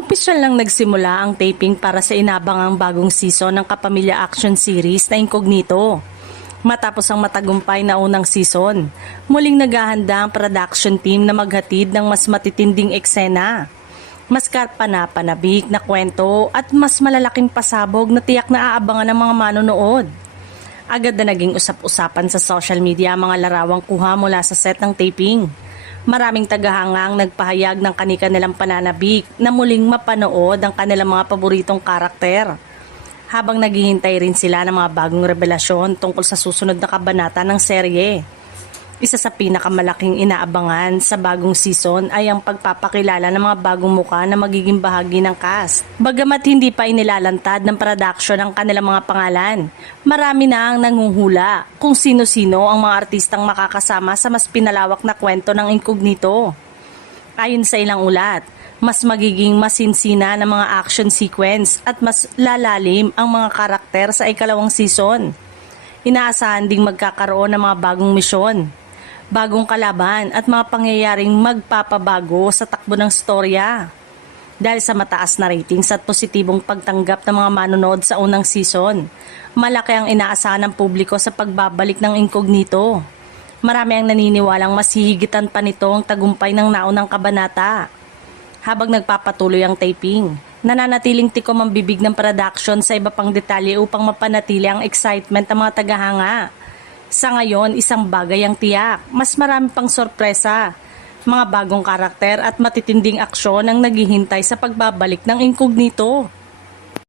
Opisyal lang nagsimula ang taping para sa inabangang bagong season ng Kapamilya Action Series na Incognito. Matapos ang matagumpay na unang season, muling naghahanda ang production team na maghatid ng mas matitinding eksena. Mas karpana-panabik na kwento at mas malalaking pasabog na tiyak na aabangan ng mga manonood. Agad na naging usap-usapan sa social media ang mga larawang kuha mula sa set ng taping. Maraming tagahanga ang nagpahayag ng kani-kanilang pananabik na muling mapanood ang kanilang mga paboritong karakter. Habang naghihintay rin sila ng mga bagong revelasyon tungkol sa susunod na kabanata ng serye. Isa sa pinakamalaking inaabangan sa bagong season ay ang pagpapakilala ng mga bagong muka na magiging bahagi ng cast. Bagamat hindi pa inilalantad ng production ang kanilang mga pangalan, marami na ang nanguhula kung sino-sino ang mga artistang makakasama sa mas pinalawak na kwento ng Incognito. Ayon sa ilang ulat, mas magiging masinsina ng mga action sequence at mas lalalim ang mga karakter sa ikalawang season. Inaasahan ding magkakaroon ng mga bagong misyon, bagong kalaban at mga pangyayaring magpapabago sa takbo ng storya. Dahil sa mataas na ratings at positibong pagtanggap ng mga manonood sa unang season, malaki ang inaasahan ng publiko sa pagbabalik ng Incognito. Marami ang naniniwalang mas hihigitan pa nito ang tagumpay ng naunang kabanata. Habang nagpapatuloy ang taping, nananatiling tikom ang bibig ng production sa iba pang detalye upang mapanatili ang excitement ng mga tagahanga. Sa ngayon, isang bagay ang tiyak, mas marami pang sorpresa, mga bagong karakter at matitinding aksyon ang naghihintay sa pagbabalik ng Incognito.